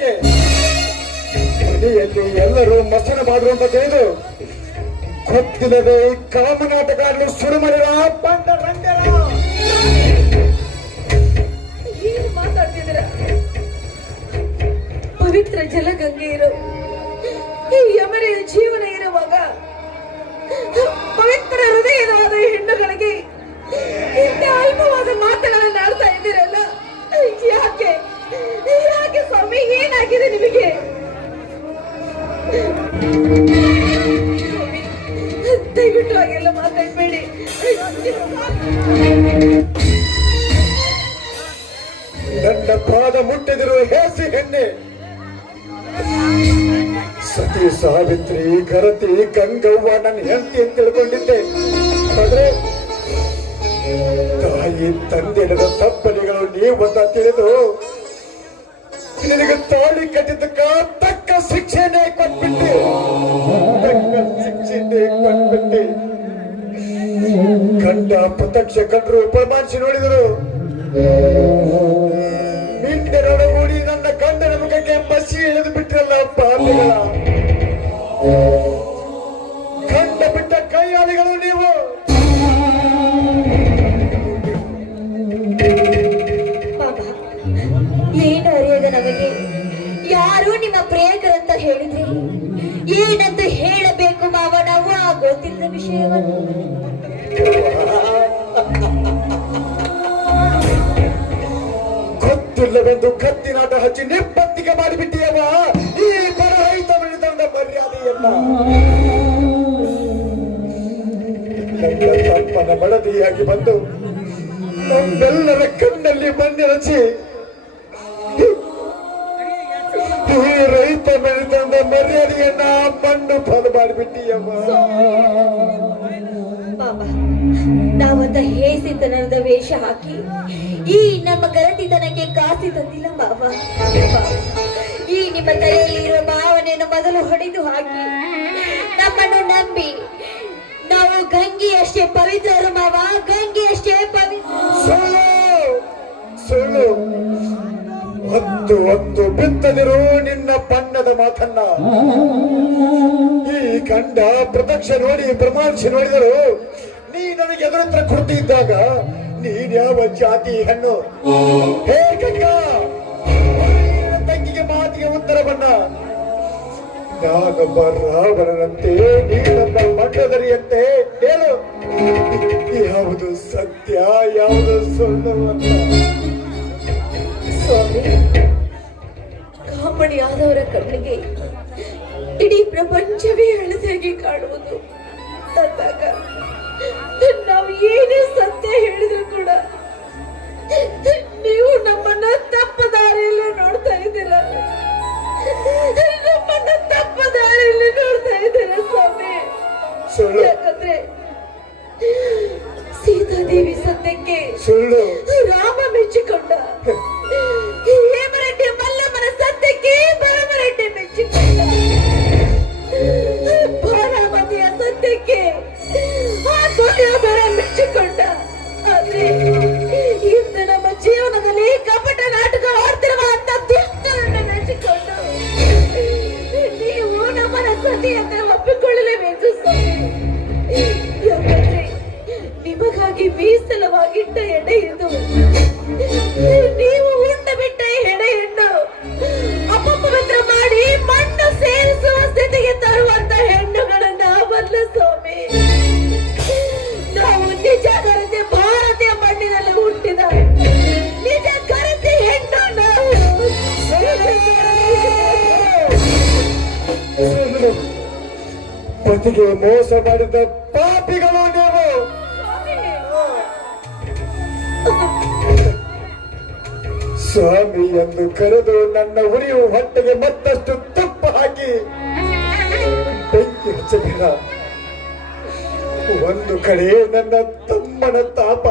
ಏನಕ್ಕೆ ಮನೆಯಲ್ಲಿ ಎಲ್ಲರೂ ಮಸಣ ಮಾಡುವ ಅಂತ ತಿಳಿದು ಗೊತ್ತಿಲ್ಲದೆ ಈ ಕಾಮನಾಟಗಳನ್ನು ಶುರು ಮಾಡಿರ ಏನು ಮಾತಾಡ್ತಿದ್ದೀರ? ಪವಿತ್ರ ಜಲಗಂಗೆ ಇರೋ ಈ ಯಮನೆಯ ಜೀವನ ಇರುವಾಗ ಪವಿತ್ರ ಹೃದಯವಾದ ಹೆಣ್ಣುಗಳಿಗೆ ಇಂಥ ಅಲ್ಪವಾದ ಮಾತುಗಳನ್ನು ಆಡ್ತಾ ಇದ್ದೀರಲ್ಲ, ಯಾಕೆ ಯಾಕೆ ಸ್ವಾಮಿ? ಏನಾಗಿದೆ ನಿಮಗೆ? ದಯವಿಟ್ಟು ಹಾಗೆಲ್ಲ ಮಾತಾಡ್ಬೇಡಿ. ನನ್ನ ಪಾದ ಮುಟ್ಟಿದಿರು ಹೇಸಿ ಹೆಣ್ಣೆ. ಸತಿ ಸಾವಿತ್ರಿ ಗರತಿ ಗಂಗವ್ವ ನನ್ನ ಹೆಂಡತಿ ಅಂತ ತಿಳ್ಕೊಂಡಿದ್ದೆ. ಆದ್ರೆ ತಾಯಿ ತಂದೆಯರ ತಪ್ಪಲಿಗಳು ನೀವಂತ ತಿಳಿದು ನಿನಗೆ ತಾಳಿ ಕಟ್ಟಿದ್ದಕ್ಕ ತಕ್ಕ ಶಿಕ್ಷೆನೇ ಕೊಟ್ಬಿಟ್ಟೆ. ಗಂಡ ಪ್ರತ್ಯಕ್ಷ ಕಂಡ್ರು ಪ್ರಮಾಣಿಸಿ ನೋಡಿದರು. ಮಿಂಡರೊಳಗೂಡಿ ನನ್ನ ಗಂಡನ ಮುಖಕ್ಕೆ ಬಸಿ ಎಳೆದು ಬಿಟ್ಟಿರಲ್ಲ ಪಾಪಿಗಳ. ಗಂಡ ಬಿಟ್ಟ ಕೈಯಾಳಿಗಳು ನೀವು. ಏನು ಅರಿಯದ ನಮಗೆ ಯಾರು ನಿಮ್ಮ ಪ್ರಿಯಕರಂತ ಹೇಳಿದ್ರಿ? ಏನಂತ ಹೇಳಬೇಕು ಮಾವ ನಾವು ಆ ಗೊತ್ತಿಲ್ಲದ ವಿಷಯವನ್ನು? ಗೊತ್ತಿಲ್ಲವೆಂದು ಕತ್ತಿನಾಟ ಹಚ್ಚಿ ನಿಪ್ಪತ್ತಿಗೆ ಮಾಡಿಬಿಟ್ಟಿಯವ ಈ ಪರಹಿತ ತಂದ ಮರ್ಯಾದೆಯಲ್ಲ. ನನ್ನ ತಪ್ಪನ ಮಡದಿಯಾಗಿ ಬಂದು ನಮ್ಮೆಲ್ಲರ ಕಣ್ಣಲ್ಲಿ ಮಣ್ಣೆರಚಿ ಈ ರೈತ ಬೆಳೆದಂದ ಮರ್ಯಾದೆಯನ್ನ ಮಣ್ಣು ಫಲ ಮಾಡಿಬಿಟ್ಟಿಯಮ್ಮ. ನಾವಂತ ಹೇಸಿತನದ ವೇಷ ಹಾಕಿ ಈ ನಮ್ಮ ಗರತಿತನಕ್ಕೆ ಕಾಸಿ ತಂದಿಲ್ಲ ಮಾವ. ಈ ನಿಮ್ಮ ತಲೆಯಲ್ಲಿರುವ ಭಾವನೆಯನ್ನು ಮೊದಲು ಹೊಡೆದು ಹಾಕಿ ನಮ್ಮನ್ನು ನಂಬಿ ನಾವು ಗಂಗೆಯಷ್ಟೇ ಪವಿತ್ರರು ಮಾವ, ಗಂಗೆಯಷ್ಟೇ ಪವಿತ್ರ. ಸುಳ್ಳು ಹೊತ್ತು ಬಿತ್ತದಿರು ನಿನ್ನ ಬಣ್ಣದ ಮಾತನ್ನ. ಈ ಗಂಡ ಪ್ರತ್ಯಕ್ಷ ನೋಡಿ ಪ್ರಮಾಣಿಸಿ ನೋಡಿದರು. ನೀ ನನಗೆ ಎದುರತ್ರ ಕೊಡ್ತಿದ್ದಾಗ ನೀನ್ ಯಾವ ಜಾತಿ ಹೆಣ್ಣು? ಹೇ ಗಂಗಾ, ತಂಗಿಗೆ ಮಾತಿಗೆ ಉತ್ತರ ಬಣ್ಣ. ನಾನೊಬ್ಬ ರಾವಣನಂತೆ, ನೀನೊಬ್ಬ ಮಂಡದರಿಯಂತೆ. ಹೇಳು, ಯಾವುದು ಸತ್ಯ ಯಾವುದು ಸುಳ್ಳು ಅಂತ. ಸ್ವಾಮಿ, ಕಾಮಣಿಯಾದವರ ಕಣ್ಣಿಗೆ ಇಡೀ ಪ್ರಪಂಚವೇ ಹಳದಾಗಿ ಕಾಣುವುದು ಅಂದಾಗ ನಾವು ಏನೇ ಸತ್ಯ ಹೇಳಿದ್ರು ಕೂಡ ನೀವು ನಮ್ಮನ್ನ ತಪ್ಪ ದಾರಿಯಲ್ಲಿ ನೋಡ್ತಾ ಇದ್ದೀರ. ನಮ್ಮನ್ನ ತಪ್ಪ ದಾರಿಯಲ್ಲಿ ನೋಡ್ತಾ ಇದ್ದೀರ ಸ್ವಾಮಿ. ಯಾಕಂದ್ರೆ ಸೀತಾದೇವಿ ಸತ್ಯಕ್ಕೆ ಸುಳ್ಳು ರಾಮ ಮೆಚ್ಚಿಕೊಂಡ, ಹೇಮರೆಡ್ಡಿ ಮಲ್ಲಮ್ಮನ ಸತ್ಯಕ್ಕೆ ಭರಮರೆಡ್ಡಿ ಮೆಚ್ಚಿಕೊಂಡ, ಭಾರಾಮತಿಯ ಸತ್ಯಕ್ಕೆ ಮೆಚ್ಚಿಕೊಂಡ. ಆದ್ರೆ ಇಂದು ನಮ್ಮ ಜೀವನದಲ್ಲಿ ಕಪಟ ನಾಟಕ ಆಡ್ತಿರುವ ಅಂತ ದುಷ್ಟರನ್ನು ಮೆಚ್ಚಿಕೊಂಡು ನೀವು ನಮ್ಮನ ಸತಿಯಂತೆ ಒಪ್ಪಿಕೊಳ್ಳಲೇಬೇಕು ಸ್ವಾಮಿ. ಯಾಕಂದ್ರೆ ನಿಮಗಾಗಿ ಮೀಸಲವಾಗಿಟ್ಟ ಎಡೆ ಇದು. ನೀವು ಉಂಡ ಬಿಟ್ಟ ಎಡೆಯನ್ನು ಅಪವಿತ್ರ ಮಾಡಿ ಮಣ್ಣು ಸೇರಿಸುವ ಸ್ಥಿತಿಗೆ ತರುವಂತ ಹೆಣ್ಣುಗಳನ್ನ ಬಲ್ಲ ಸ್ವಾಮಿ. ನಾವು ನಿಜ ಕರತೆ ಭಾರತೀಯ ಮಣ್ಣಿನಲ್ಲಿ ಹುಟ್ಟಿದ ನಿಜ ಕರತೆ ಹೆಣ್ಣು ನಾವು. ಪತಿಗೆ ಮೋಸ ಮಾಡಿದ ಪಾಪಿಗಳು ನೀವು. ಸ್ವಾಮಿ ಎಂದು ಕರೆದು ನನ್ನ ಉರಿಯುವ ಹೊಟ್ಟೆಗೆ ಮತ್ತಷ್ಟು ತುಪ್ಪ ಹಾಕಿ ಬೆಂಕಿ ಹಚ್ಚಬೇಡ. ಒಂದು ಕಡೆ ನನ್ನ ತಮ್ಮನ ತಾಪ,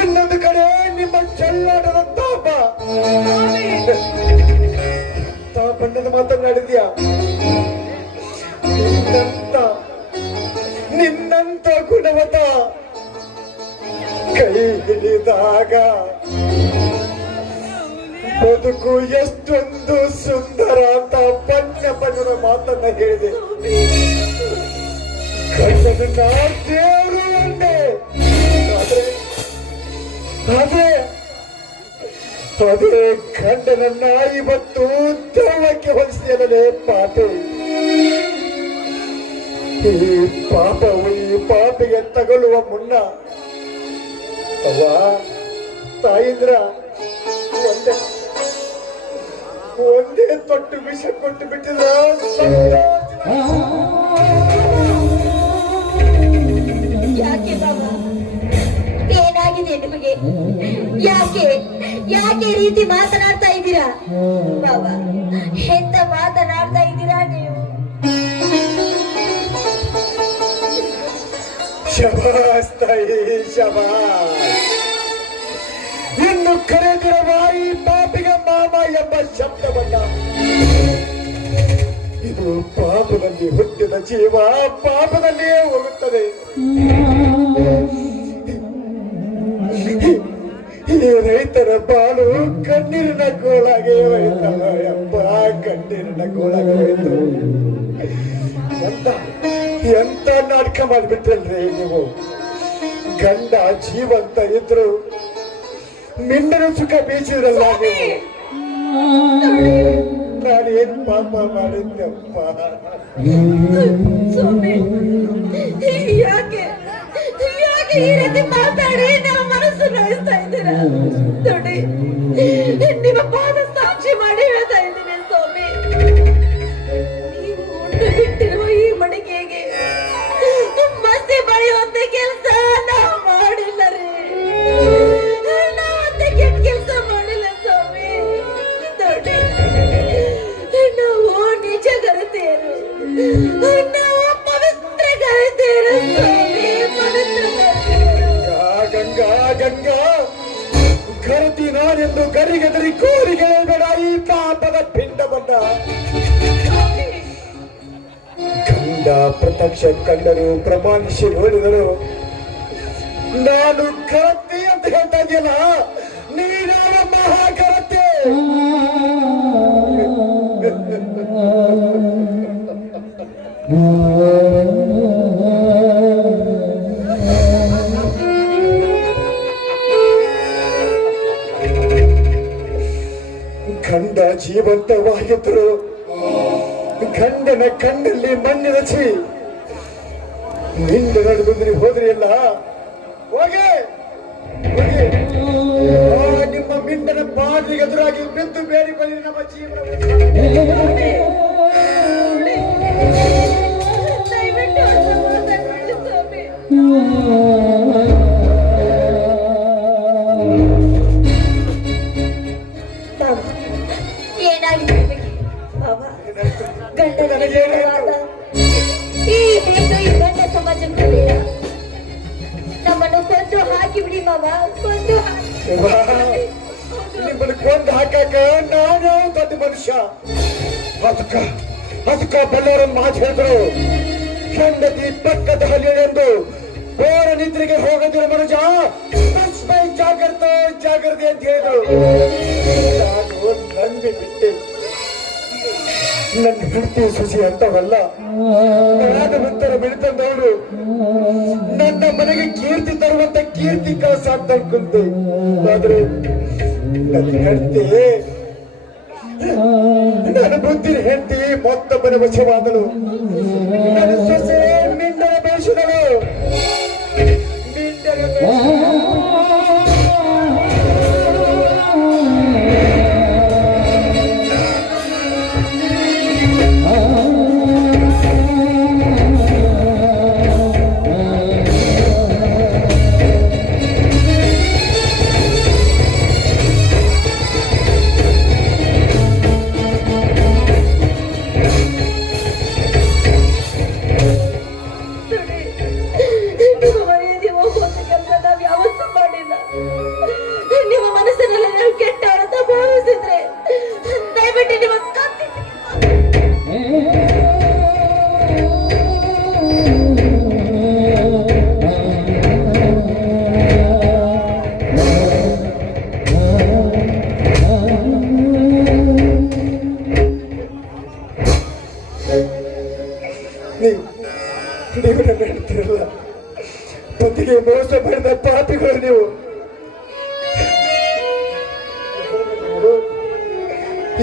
ಇನ್ನೊಂದು ಕಡೆ ನಿಮ್ಮ ಚೆಲ್ಲಾಟದ ತಾಪ. ತಾಪಣ್ಣದ ಮಾತನಾಡಿದ್ಯಾ? ನಿನ್ನಂತ ಗುಣವತ ಕೈ ಹಿಡಿದಾಗ ಬದುಕು ಎಷ್ಟೊಂದು ಸುಂದರ ಅಂತ ಬಣ್ಣದ ಮಾತನ್ನ ಹೇಳಿದೆ. ಗಂಡನನ್ನ ದೇವರು ಅಂದೆ. ಅದೇ ಗಂಡನನ್ನ ಇವತ್ತು ದೆವ್ವಕ್ಕೆ ಹೋಲಿಸಿದೆಯಲ್ಲೇ ಪಾಪೆ. ಈ ಪಾಪವು ಈ ಪಾಪಿಗೆ ತಗೊಳ್ಳುವ ಮುನ್ನ ಅವ್ವ ತಾಯಿಂದ್ರ ಒಂದೇ ತೊಟ್ಟು ವಿಷ ಕೊಟ್ಟು ಬಿಟ್ಟಿದ್ರ ಯಾಕೆ ಬಾಬಾ, ಏನಾಗಿದೆ ನಿಮಗೆ? ಯಾಕೆ ಯಾಕೆ ಈ ರೀತಿ ಮಾತನಾಡ್ತಾ ಇದ್ದೀರಾ ಬಾಬಾ? ಎಂತ ಮಾತನಾಡ್ತಾ ಇದ್ದೀರಾ ನೀವು? ಶಬಾಸ್ ತಾಯಿ ಶಬಾಸ್. ಇನ್ನು ಕರೆದಿರುವ ಈ ಪಾಪಿಗೆ ಮಾಮ ಎಂಬ ಶಬ್ದವನ್ನ, ಇದು ಪಾಪದಲ್ಲಿ ಹುಟ್ಟಿದ ಜೀವ ಪಾಪದಲ್ಲಿಯೇ ಹೋಗುತ್ತದೆ. ಈ ರೈತರ ಬಾಳು ಕಣ್ಣೀರಿನ ಗೋಳಾಗೆ ಹೋಯ್ತಲ್ಲ ಎಂಬ ಕಣ್ಣೀರಿನ ಗೋಳಾಗೆ ಹೋಯ್ತು. ಎಂತ ನಾಟಕ ಮಾಡಿಬಿಟ್ರಲ್ರಿ ನೀವು. ಗಂಡ ಜೀವಂತ ಇದ್ರು ಮಿಂಡನ ಸುಖ ಬೀಸಿದ್ರಲ್ಲ ನೀವು. ನಾನೇನ್ ಪಾಪ ಮಾಡಿದ್ದಪ್ಪ? ಯಾಕೆ ಯಾಕೆ ಈ ರೀತಿ ಮಾತಾಡಿ ನಮ್ಮ ಮನಸ್ಸು ನೋಯಿಸ್ತಾ ಇದ್ದೀರಾ? ನೋಡಿ, ನಿಮ್ಮ ಪಾದ ಸಾಕ್ಷಿ ಮಾಡಿ ಹೇಳ್ತಾ ಇದ್ದೀನಿ ಸ್ವಾಮಿ, ನೀವು ಉಂಡು ಬಿಟ್ಟಿರುವ ಈ ಮಡಿಕೆಗೆ ಮಸಿ ಬಳಿಯುವಂತ ಕೆಲಸ ನಾವು ಮಾಡಿಲ್ಲ ರೀ. ನಾವಂತ ಕೆಟ್ಟ ಕೆಲಸ ಮಾಡಿಲ್ಲ ಸ್ವಾಮಿ. ನೋಡಿ, ನಾವು ನಿಜ ಗರತೆಯರು, ನಾವು ಪವಿತ್ರ ಗರತೆಯರು ಸ್ವಾಮಿ, ಪವಿತ್ರ ಗಂಗಾ ಗಂಗಾ ಗರತಿ ನಾನೆಂದು ಗರಿಗೆದರಿ ಕೋರಿಗೆ ಬೇಡ ಈ ಪಾಪದ ಪಿಂಡವನ್ನ. ಗಂಡ ಪ್ರತ್ಯಕ್ಷ ಕಂಡರು ಪ್ರಮಾಣಿಸಿ ನೋಡಿದರು. ನಾನು ಗರತಿ ಅಂತ ಹೇಳ್ತಾ ಇದೆಯಲ್ಲ, ನೀನಾವ ಮಹಾಗರತೆ. ಗಂಡ ಜೀವಂತವಾಗಿದ್ರು ಗಂಡನ ಕಣ್ಣಲ್ಲಿ ಮಣ್ಣಿರಚಿ ನಿಂದ ನಡೆದು ಹೋದ್ರಿ ಅಲ್ಲ, ಹೋಗಿ ನಿಮ್ಮ ಮಿಂಡನ ಪಾದಿಗೆ ಎದುರಾಗಿ ಬಿದ್ದು ಬೇರೆ ಬಲಿ ನಮ್ಮ ಜೀವನ. ಏನಾಗಿದೆ ಬಾಬಾ? ಗಂಡನ ಈ ಹೆಣ್ಣು ಈ ಗಂಡ ಸಮಾಜಕ್ಕೂ ಬೇಡ. ನಮ್ಮನ್ನು ಕೊಂದು ಹಾಕಿ ಬಿಡಿ ಬಾಬಾ, ಕೊಂದು ನಿಮ್ಮನ್ನು ಕೊಂದು ಹಾಕಾಕ ನಾನು ದೊಡ್ಡ ಮನುಷ್ಯ. ಅದಕ್ಕ ಬಲ್ಲವರ ಮಾತು ಹೇಳಿದ್ರು, ಹೆಂಡತಿ ಪಕ್ಕದ ಹಳ್ಳಿಯೆಂದು ಬೋರ ನಿದ್ರೆಗೆ ಹೋಗದಿರೋ ಮನುಜ ತಸ್ಮೈ ಜಾಗ್ರತೆ ಜಾಗ್ರತೆ ಅಂತ ಹೇಳಿದ್ರು. ನಾನು ನಂಬಿ ಬಿಟ್ಟೆ. ನನ್ನ ಹೆಂಡತಿ ಸುಸಿ ಅಂತವಲ್ಲ, ನಾನು ಉತ್ತರ ಬೆಳಿತಂದವಳು ನನ್ನ ಮನೆಗೆ ಕೀರ್ತಿ ತರುವಂತ ಕೀರ್ತಿ ಕಳಸ ಅಂತ ಅನ್ಕೊಂಡೆ. ಆದ್ರೆ ನನ್ನ ಹೆಂಡತಿ, ನನ್ನ ಬುದ್ಧಿನ ಹೆಂಡತಿ ಮತ್ತೊಬ್ಬನ ವಶವಾದಳು. ನನ್ನ ಸೊಸೆ ಮಿಂಡನ ಬೇಯಿಸಿದಳು. ಮರ್ಯಾದೆ ಹೋಗುವಂತ ಕೆಲಸ ನಾವ್ ಯಾವತ್ತೂ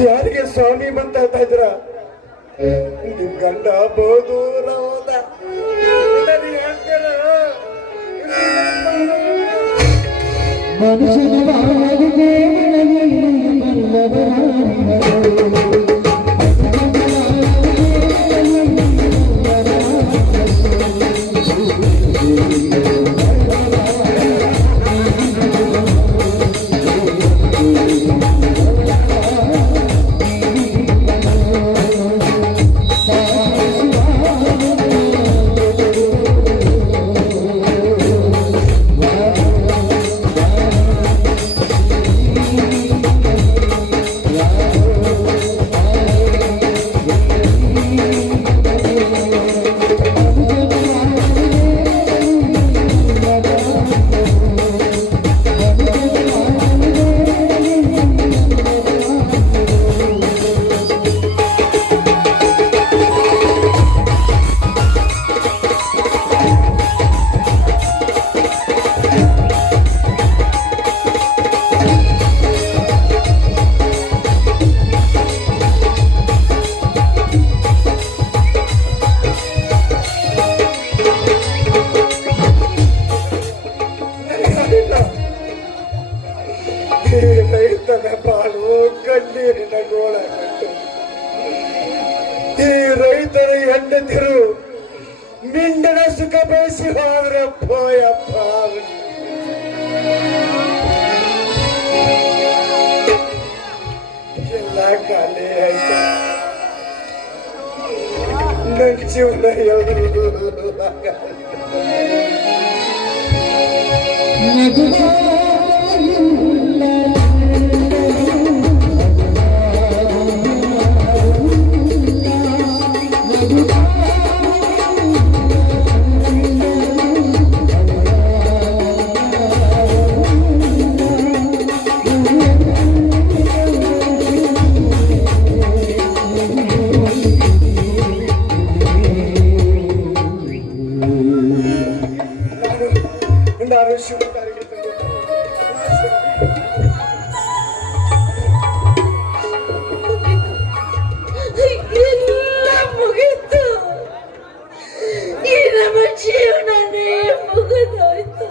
ಯಾರಿಗೆ ಸ್ವಾಮಿ ಅಂತ ಹೇಳ್ತಾ ಇದ್ರ? ನಿಮ್ ಗಂಡ ಬಹುದೂರ ಹೋದ. ನನಗೆ ಹೇಳ್ತೀರ? ರೈತನ ಬಾಳು ಕಣ್ಣೀರಿನ ಗೋಳ ಕಟ್ಟು. ಈ ರೈತರ ಹೆಂಡತಿರು ಮಿಂಡನ ಸುಖ ಬಯಸಿ ಹೋದ್ರೆ ಪೋಯಪ್ಪ. ಎಲ್ಲ ಖಾಲಿ ಆಯ್ತು. ನನ್ನ ಜೀವನ ನಾನು ಶಿವಕಾರಿಗೆ ಎಲ್ಲ ಮುಗೀತು. ಈ ನಮ್ಮ ಜೀವನನೇ ಮುಗಿದೋಯ್ತು.